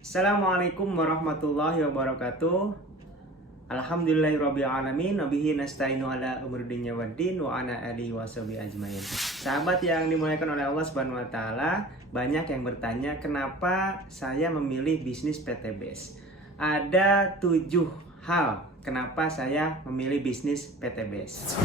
Assalamualaikum warahmatullahi wabarakatuh. Alhamdulillahirrabbilalamin. Wabihi nasta'inu ala umuri dunya waddin wa ala alihi washabihi ajmain. Sahabat yang dimuliakan oleh Allah Subhanahu wa taala, banyak yang bertanya kenapa saya memilih bisnis PTBS. Ada 7 hal kenapa saya memilih bisnis PTBS.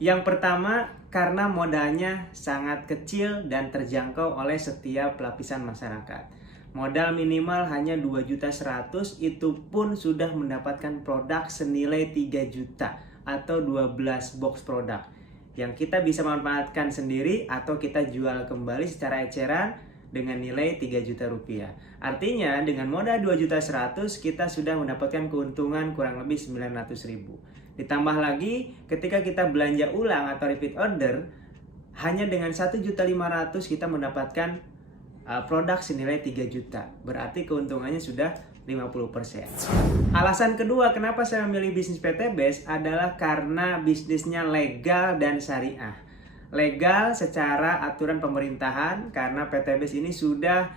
Yang pertama, karena modalnya sangat kecil dan terjangkau oleh setiap lapisan masyarakat. Modal minimal hanya 2.100.000, itu pun sudah mendapatkan produk senilai 3 juta atau 12 box produk yang kita bisa manfaatkan sendiri atau kita jual kembali secara eceran dengan nilai 3 juta rupiah. Artinya dengan modal 2.100.000 kita sudah mendapatkan keuntungan kurang lebih 900.000. Ditambah lagi ketika kita belanja ulang atau repeat order, hanya dengan 1.500.000 kita mendapatkan produk senilai 3 juta. Berarti keuntungannya sudah 50%. Alasan kedua kenapa saya memilih bisnis PTBS adalah karena bisnisnya legal dan syariah. Legal secara aturan pemerintahan karena PTBS ini sudah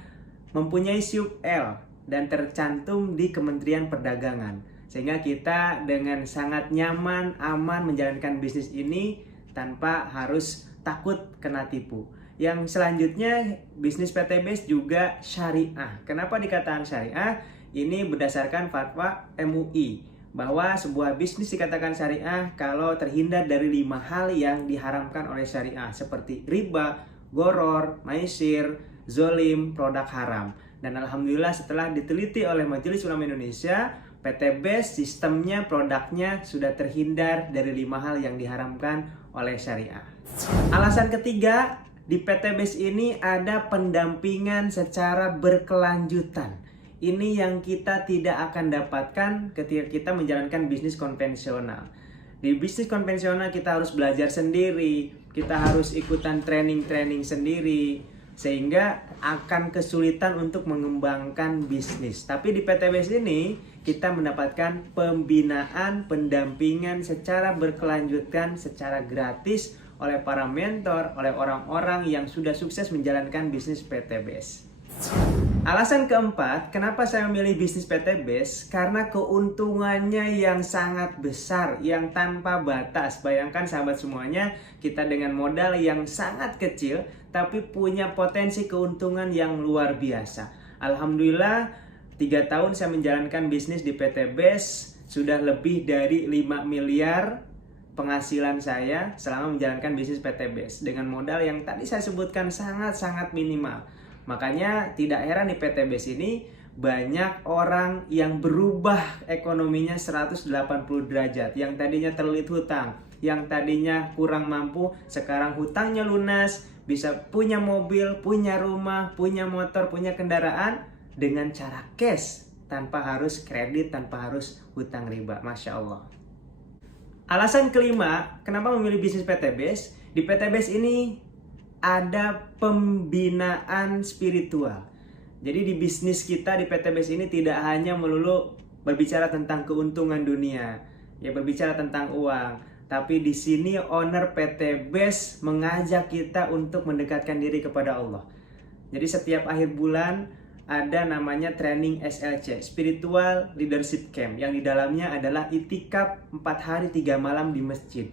mempunyai SIUP L dan tercantum di Kementerian Perdagangan. Sehingga kita dengan sangat nyaman, aman menjalankan bisnis ini tanpa harus takut kena tipu. Yang selanjutnya, bisnis PTBS juga syariah. Kenapa dikatakan syariah? Ini berdasarkan fatwa MUI bahwa sebuah bisnis dikatakan syariah kalau terhindar dari 5 hal yang diharamkan oleh syariah seperti riba, goror, maisir, zolim, produk haram. Dan alhamdulillah setelah diteliti oleh Majelis Ulama Indonesia, PTBS sistemnya, produknya sudah terhindar dari 5 hal yang diharamkan oleh syariah. Alasan ketiga, di PTBS ini ada pendampingan secara berkelanjutan. Ini yang kita tidak akan dapatkan ketika kita menjalankan bisnis konvensional. Di bisnis konvensional kita harus belajar sendiri, kita harus ikutan training-training sendiri, sehingga akan kesulitan untuk mengembangkan bisnis. Tapi di PTBS ini kita mendapatkan pembinaan, pendampingan secara berkelanjutan, secara gratis oleh para mentor, oleh orang-orang yang sudah sukses menjalankan bisnis PTBS. Alasan keempat, kenapa saya memilih bisnis PTBS? Karena keuntungannya yang sangat besar, yang tanpa batas. Bayangkan sahabat semuanya, kita dengan modal yang sangat kecil, tapi punya potensi keuntungan yang luar biasa. Alhamdulillah, 3 tahun saya menjalankan bisnis di PTBS, sudah lebih dari 5 miliar penghasilan saya selama menjalankan bisnis PTBS dengan modal yang tadi saya sebutkan sangat-sangat minimal. Makanya tidak heran di PTBS ini banyak orang yang berubah ekonominya 180 derajat. Yang tadinya terlilit hutang, yang tadinya kurang mampu, sekarang hutangnya lunas, bisa punya mobil, punya rumah, punya motor, punya kendaraan dengan cara cash, tanpa harus kredit, tanpa harus hutang riba. Masya Allah. Alasan kelima, kenapa memilih bisnis PTBS? Di PTBS ini ada pembinaan spiritual. Jadi di bisnis kita di PTBS ini tidak hanya melulu berbicara tentang keuntungan dunia, ya berbicara tentang uang, tapi di sini owner PTBS mengajak kita untuk mendekatkan diri kepada Allah. Jadi setiap akhir bulan ada namanya training SLC, Spiritual Leadership Camp, yang di dalamnya adalah itikaf 4 hari 3 malam di masjid.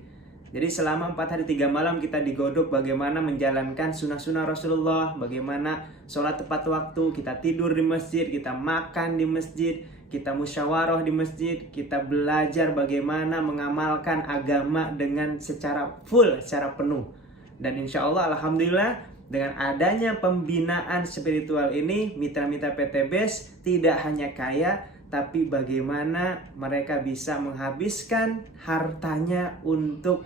Jadi selama 4 hari 3 malam kita digodok bagaimana menjalankan sunnah-sunnah Rasulullah, bagaimana sholat tepat waktu, kita tidur di masjid, kita makan di masjid, kita musyawarah di masjid, kita belajar bagaimana mengamalkan agama dengan secara full, secara penuh. Dan insya Allah, alhamdulillah, dengan adanya pembinaan spiritual ini, mitra-mitra PTBS tidak hanya kaya, tapi bagaimana mereka bisa menghabiskan hartanya untuk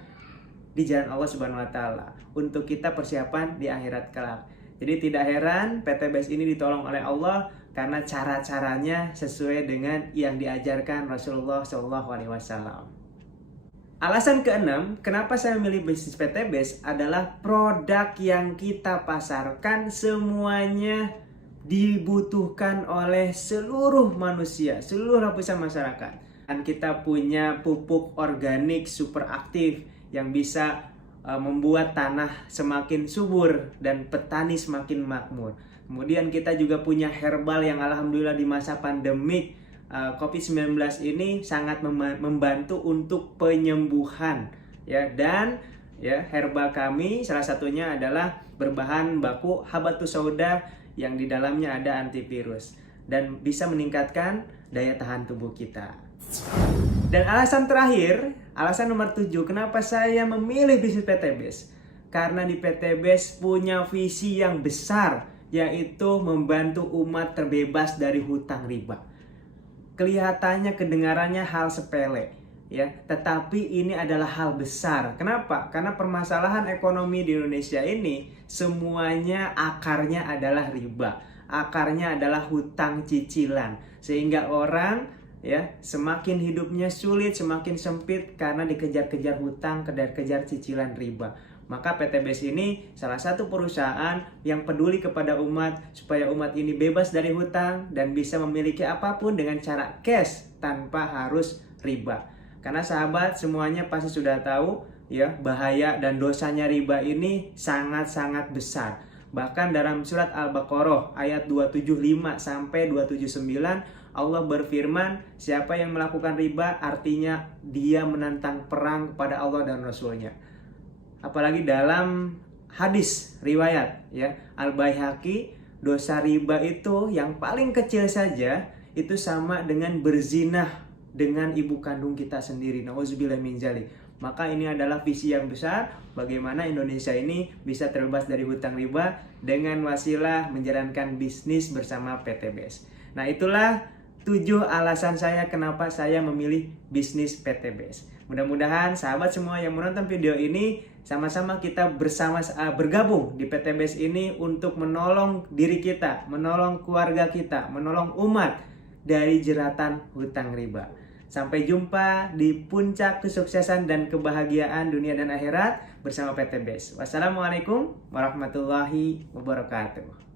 di jalan Allah Subhanahu wa taala, untuk kita persiapan di akhirat kelak. Jadi tidak heran PTBS ini ditolong oleh Allah karena cara-caranya sesuai dengan yang diajarkan Rasulullah SAW. Alasan keenam, kenapa saya memilih bisnis PTBS adalah produk yang kita pasarkan semuanya dibutuhkan oleh seluruh manusia, seluruh lapisan masyarakat. Dan kita punya pupuk organik super aktif yang bisa membuat tanah semakin subur dan petani semakin makmur. Kemudian kita juga punya herbal yang alhamdulillah di masa pandemik COVID-19 ini sangat membantu untuk penyembuhan ya. Dan ya, herbal kami salah satunya adalah berbahan baku habatus sauda yang di dalamnya ada antivirus dan bisa meningkatkan daya tahan tubuh kita. Dan alasan terakhir, alasan nomor 7, kenapa saya memilih bisnis PTBS? Karena di PTBS punya visi yang besar, yaitu membantu umat terbebas dari hutang riba. Kelihatannya, kedengarannya hal sepele, ya, tetapi ini adalah hal besar. Kenapa? Karena permasalahan ekonomi di Indonesia ini semuanya akarnya adalah riba, akarnya adalah hutang cicilan, sehingga orang ya semakin hidupnya sulit, semakin sempit karena dikejar-kejar hutang, kejar-kejar cicilan riba. Maka PTBS ini salah satu perusahaan yang peduli kepada umat supaya umat ini bebas dari hutang dan bisa memiliki apapun dengan cara cash tanpa harus riba. Karena sahabat semuanya pasti sudah tahu ya, bahaya dan dosanya riba ini sangat-sangat besar. Bahkan dalam surat Al-Baqarah ayat 275 sampai 279 Allah berfirman, siapa yang melakukan riba artinya dia menantang perang kepada Allah dan Rasulnya. Apalagi dalam hadis riwayat ya Al-Baihaqi, dosa riba itu yang paling kecil saja itu sama dengan berzinah dengan ibu kandung kita sendiri. Nauzubillah min dzalik. Maka ini adalah visi yang besar bagaimana Indonesia ini bisa terbebas dari hutang riba dengan wasilah menjalankan bisnis bersama PTBS. Nah, itulah 7 alasan saya kenapa saya memilih bisnis PTBS. Mudah-mudahan sahabat semua yang menonton video ini sama-sama kita bergabung di PTBS ini untuk menolong diri kita, menolong keluarga kita, menolong umat dari jeratan hutang riba. Sampai jumpa di puncak kesuksesan dan kebahagiaan dunia dan akhirat bersama PTBS. Wassalamualaikum warahmatullahi wabarakatuh.